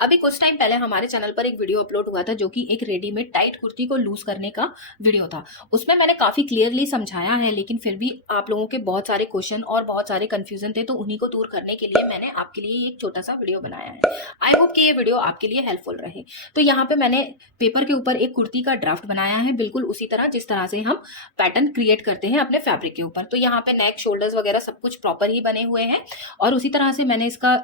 अभी कुछ टाइम पहले हमारे चैनल पर एक वीडियो अपलोड हुआ था जो कि एक रेडीमेड टाइट कुर्ती को लूज करने का वीडियो था। उसमें मैंने काफी क्लियरली समझाया है, लेकिन फिर भी आप लोगों के बहुत सारे क्वेश्चन और बहुत सारे कंफ्यूजन थे, तो उन्हीं को दूर करने के लिए मैंने आपके लिए एक छोटा सा वीडियो बनाया है। आई होप कि ये वीडियो आपके लिए हेल्पफुल रहे। तो यहाँ पे मैंने पेपर के ऊपर एक कुर्ती का ड्राफ्ट बनाया है, बिल्कुल उसी तरह जिस तरह से हम पैटर्न क्रिएट करते हैं अपने फैब्रिक के ऊपर। तो यहाँ पे नेक, शोल्डर्स वगैरह सब कुछ प्रॉपर ही बने हुए हैं और उसी तरह से मैंने इसका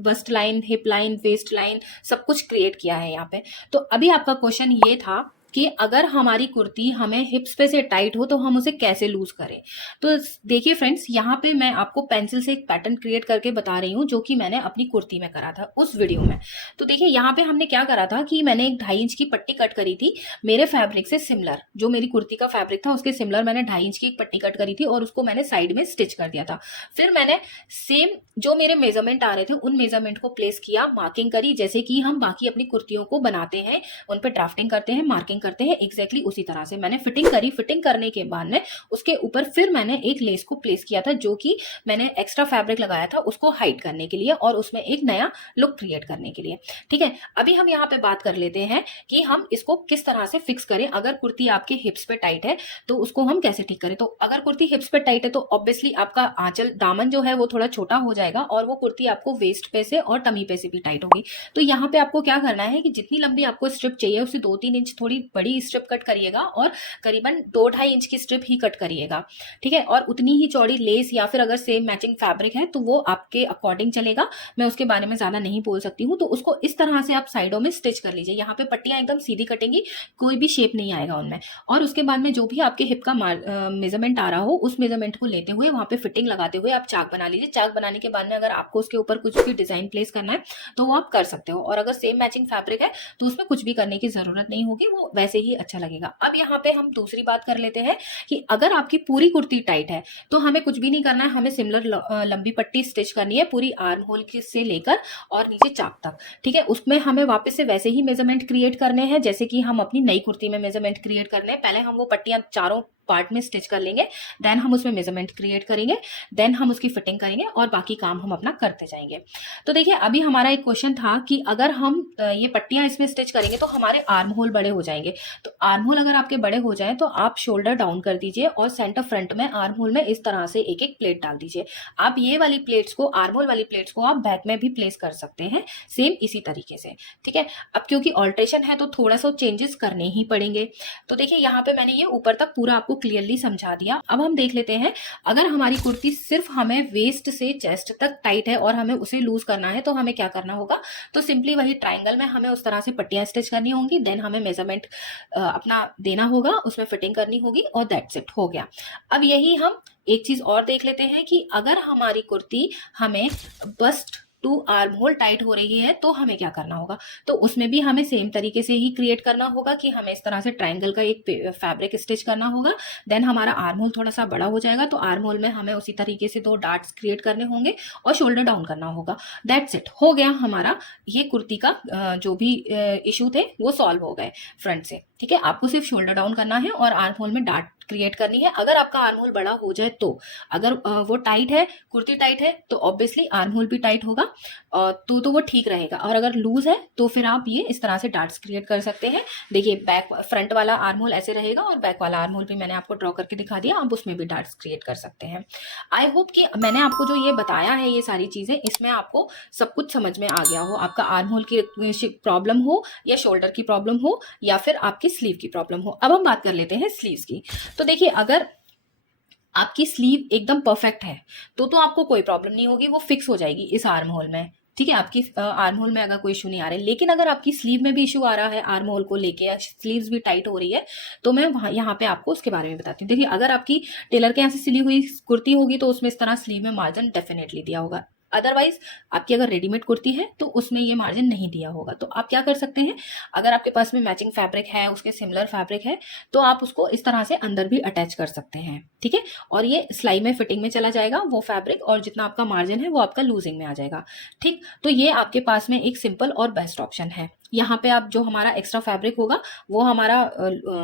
bust line, hip line, waist line सब कुछ क्रिएट किया है यहाँ पे। तो अभी आपका क्वेश्चन ये था कि अगर हमारी कुर्ती हमें हिप्स पे से टाइट हो तो हम उसे कैसे लूज करें। तो देखिए फ्रेंड्स, यहाँ पे मैं आपको पेंसिल से एक पैटर्न क्रिएट करके बता रही हूँ जो कि मैंने अपनी कुर्ती में करा था उस वीडियो में। तो देखिए यहाँ पे हमने क्या करा था कि मैंने एक 2.5 इंच की पट्टी कट करी थी मेरे फैब्रिक से सिमिलर। जो मेरी कुर्ती का फैब्रिक था उसके सिमिलर मैंने 2.5 इंच की एक पट्टी कट करी थी और उसको मैंने साइड में स्टिच कर दिया था। फिर मैंने सेम जो मेरे मेजरमेंट आ रहे थे उन मेजरमेंट को प्लेस किया, मार्किंग करी, जैसे कि हम बाकी अपनी कुर्तियों को बनाते हैं, उन पे ड्राफ्टिंग करते हैं, मार्किंग करते हैं, एग्जैक्टली उसी तरह से मैंने फिटिंग करी। फिटिंग करने के बाद में उसके ऊपर फिर मैंने एक लेस को प्लेस किया था जो कि मैंने एक्स्ट्रा फैब्रिक लगाया था उसको हाइड करने के लिए और उसमें एक नया लुक क्रिएट करने के लिए। ठीक है, अभी हम यहाँ पे बात कर लेते हैं कि हम इसको किस तरह से फिक्स करें। अगर कुर्ती आपके हिप्स पे टाइट है तो उसको हम कैसे ठीक करें। तो अगर कुर्ती हिप्स पे टाइट है तो ऑब्वियसली आपका आंचल, दामन जो है वो थोड़ा छोटा हो जाएगा और वो कुर्ती आपको वेस्ट पे से और टमी पे से भी टाइट होगी। तो यहाँ पे आपको क्या करना है कि जितनी लंबी आपको स्ट्रिप चाहिए उससे 2-3 इंच थोड़ी बड़ी स्ट्रिप कट करिएगा और करीबन 2-2.5 इंच की स्ट्रिप ही कट करिएगा। ठीक है, और उतनी ही चौड़ी लेस या फिर अगर सेम मैचिंग फैब्रिक है तो वो आपके अकॉर्डिंग चलेगा। मैं उसके बारे में ज्यादा नहीं बोल सकती हूँ। तो उसको इस तरह से आप साइडों में स्टिच कर लीजिए। यहाँ पे पट्टियां एकदम सीधी कटेंगी, कोई भी शेप नहीं आएगा उनमें। और उसके बाद में जो भी आपके हिप का मेजरमेंट आ रहा हो उस मेजरमेंट को लेते हुए वहां पे फिटिंग लगाते हुए आप चाक बना लीजिए। चाक बनाने के बाद में अगर आपको उसके ऊपर कुछ भी डिजाइन प्लेस करना है तो वो आप कर सकते हो। और अगर सेम मैचिंग फैब्रिक है तो उसमें कुछ भी करने की जरूरत नहीं होगी, वो वैसे ही अच्छा लगेगा। अब यहाँ पे हम दूसरी बात कर लेते हैं कि अगर आपकी पूरी कुर्ती टाइट है तो हमें कुछ भी नहीं करना है, हमें सिमिलर लंबी पट्टी स्टिच करनी है पूरी आर्म होल से लेकर और नीचे चाक तक। ठीक है, उसमें हमें वापस से वैसे ही मेजरमेंट क्रिएट करने हैं जैसे कि हम अपनी नई कुर्ती में मेजरमेंट क्रिएट करने हैं। पहले हम वो पट्टियां चारों पार्ट में स्टिच कर लेंगे, देन हम उसमें मेजरमेंट क्रिएट करेंगे, देन हम उसकी फिटिंग करेंगे और बाकी काम हम अपना करते जाएंगे। तो देखिए, अभी हमारा एक क्वेश्चन था कि अगर हम ये पट्टियां इसमें स्टिच करेंगे तो हमारे आर्म होल बड़े हो जाएंगे। तो आर्म होल अगर आपके बड़े हो जाए तो आप शोल्डर डाउन कर दीजिए और सेंटर फ्रंट में आर्म होल में इस तरह से एक एक प्लेट डाल दीजिए। आप ये वाली प्लेट्स को, आर्म होल वाली प्लेट्स को आप बैक में भी प्लेस कर सकते हैं सेम इसी तरीके से। ठीक है, अब क्योंकि ऑल्ट्रेशन है तो थोड़ा सा चेंजेस करने ही पड़ेंगे। तो देखिए, यहाँ पे मैंने ये ऊपर तक पूरा आपको क्लियरली समझा दिया। अब हम देख लेते हैं, अगर हमारी कुर्ती सिर्फ हमें वेस्ट से चेस्ट तक टाइट है और हमें उसे लूज करना है तो हमें क्या करना होगा। तो सिंपली वही ट्राइंगल में हमें उस तरह से पट्टियां स्टिच करनी होंगी, देन हमें मेजरमेंट अपना देना होगा, उसमें फिटिंग करनी होगी और दैट्स इट, हो गया। अब यही हम एक चीज और देख लेते हैं कि अगर हमारी कुर्ती हमें bust to armhole tight हो रही है तो हमें क्या करना होगा। तो उसमें भी हमें सेम तरीके से ही क्रिएट करना होगा कि हमें इस तरह से ट्राइंगल का एक फैब्रिक स्टिच करना होगा। देन हमारा आर्म होल थोड़ा सा बड़ा हो जाएगा तो आर्म होल में हमें उसी तरीके से 2 डार्ट्स क्रिएट करने होंगे और शोल्डर डाउन करना होगा। दैट्स इट, हो गया हमारा ये कुर्ती का जो भी इशू थे वो सॉल्व हो गए फ्रंट से। ठीक है, आपको सिर्फ शोल्डर डाउन करना है और आर्म होल में डार्ट क्रिएट करनी है। अगर आपका आर्म होल बड़ा हो जाए तो, अगर वो टाइट है, कुर्ती टाइट है, तो ऑब्वियसली आर्म होल भी टाइट होगा तो वो ठीक रहेगा। और अगर लूज है तो फिर आप ये इस तरह से डार्ट्स क्रिएट कर सकते हैं। देखिए, बैक फ्रंट वाला आर्म होल ऐसे रहेगा और बैक वाला आर्म होल भी मैंने आपको ड्रॉ करके दिखा दिया, आप उसमें भी डार्ट्स क्रिएट कर सकते हैं। आई होप कि मैंने आपको जो ये बताया है ये सारी चीजें, इसमें आपको सब कुछ समझ में आ गया हो। आपका आर्म होल की प्रॉब्लम हो या शोल्डर की प्रॉब्लम हो या फिर आपकी स्लीव की प्रॉब्लम हो। अब हम बात कर लेते हैं स्लीव्स की। तो देखिए, अगर आपकी स्लीव एकदम परफेक्ट है तो आपको कोई प्रॉब्लम नहीं होगी, वो फिक्स हो जाएगी इस आर्म होल में। ठीक है, आपकी आर्म होल में अगर कोई इशू नहीं आ रहा है, लेकिन अगर आपकी स्लीव में भी इशू आ रहा है आर्म होल को लेके या स्लीव्स भी टाइट हो रही है तो मैं यहाँ पे आपको उसके बारे में बताती हूँ। देखिए, अगर आपकी टेलर के यहाँ से सिली हुई कुर्ती होगी तो उसमें इस तरह स्लीव में मार्जिन डेफिनेटली दिया होगा। अदरवाइज आपकी अगर रेडीमेड कुर्ती है तो उसमें ये मार्जिन नहीं दिया होगा। तो आप क्या कर सकते हैं, अगर आपके पास में मैचिंग फैब्रिक है, उसके सिमिलर फैब्रिक है, तो आप उसको इस तरह से अंदर भी अटैच कर सकते हैं। ठीक है, और ये सिलाई में फिटिंग में चला जाएगा वो फैब्रिक और जितना आपका मार्जिन है वो आपका लूजिंग में आ जाएगा। ठीक, तो ये आपके पास में एक सिंपल और बेस्ट ऑप्शन है। यहाँ पे आप जो हमारा एक्स्ट्रा फैब्रिक होगा वो हमारा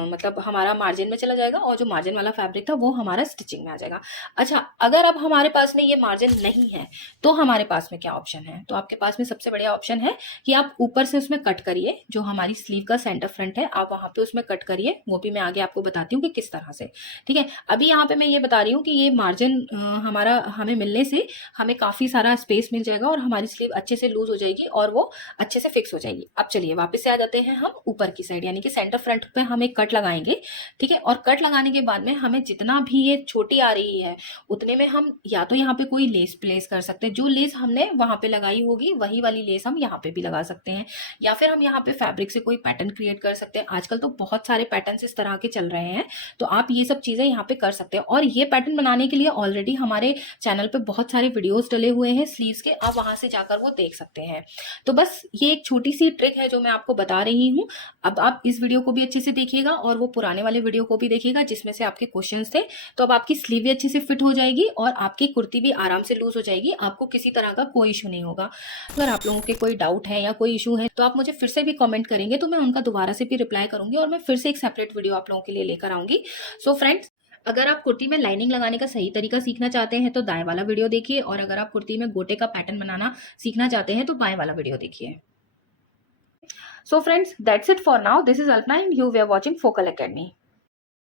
मतलब हमारा मार्जिन में चला जाएगा, और जो मार्जिन वाला फैब्रिक था वो हमारा स्टिचिंग में आ जाएगा। अच्छा, अगर अब हमारे पास में ये मार्जिन नहीं है तो हमारे पास में क्या ऑप्शन है? तो आपके पास में सबसे बढ़िया ऑप्शन है कि आप ऊपर से उसमें कट करिए, जो हमारी स्लीव का सेंटर फ्रंट है आप वहां पे उसमें कट करिए। वो भी मैं आगे आपको बताती हूँ कि किस तरह से। ठीक है, अभी यहाँ पे मैं ये बता रही हूँ कि ये मार्जिन हमारा हमें मिलने से हमें काफी सारा स्पेस मिल जाएगा और हमारी स्लीव अच्छे से लूज हो जाएगी और वो अच्छे से फिक्स हो जाएगी। अब चलिए वापस से आ जाते हैं हम ऊपर की साइड, यानी कि सेंटर फ्रंट पे हम एक कट लगाएंगे। ठीक है, और कट लगाने के बाद में हमें जितना भी ये छोटी आ रही है उतने में हम या तो यहाँ पे कोई लेस प्लेस कर सकते हैं, जो लेस हमने वहां पे लगाई होगी वही वाली लेस हम यहाँ पे भी लगा सकते हैं, या फिर हम यहाँ पे फैब्रिक से कोई पैटर्न क्रिएट कर सकते हैं। आजकल तो बहुत सारे पैटर्न इस तरह के चल रहे हैं, तो आप ये सब चीजें यहाँ पे कर सकते हैं। और ये पैटर्न बनाने के लिए ऑलरेडी हमारे चैनल पे बहुत सारे वीडियोस डले हुए हैं स्लीव्स के, आप वहां से जाकर वो देख सकते हैं। तो बस ये एक छोटी सी ट्रिक है जो मैं आपको बता रही हूँ। अब आप इस वीडियो को भी अच्छे से देखिएगा और वो पुराने वाले वीडियो को भी देखिएगा जिसमें से आपके क्वेश्चंस थे। तो अब आपकी स्लीव भी अच्छे से फिट हो जाएगी और आपकी कुर्ती भी आराम से लूज हो जाएगी, आपको किसी तरह का कोई इशू नहीं होगा। अगर आप लोगों के कोई डाउट है या कोई इशू है तो आप मुझे फिर से भी कमेंट करेंगे, तो मैं उनका दोबारा से भी रिप्लाई करूंगी और मैं फिर से एक सेपरेट वीडियो आप लोगों के लिए लेकर आऊंगी। सो फ्रेंड्स, अगर आप कुर्ती में लाइनिंग लगाने का सही तरीका सीखना चाहते हैं तो दाएं वाला वीडियो देखिए, और अगर आप कुर्ती में गोटे का पैटर्न बनाना सीखना चाहते हैं तो बाएं वाला वीडियो देखिए। So friends, that's it for now. This is Alpna and you were watching Focal Academy.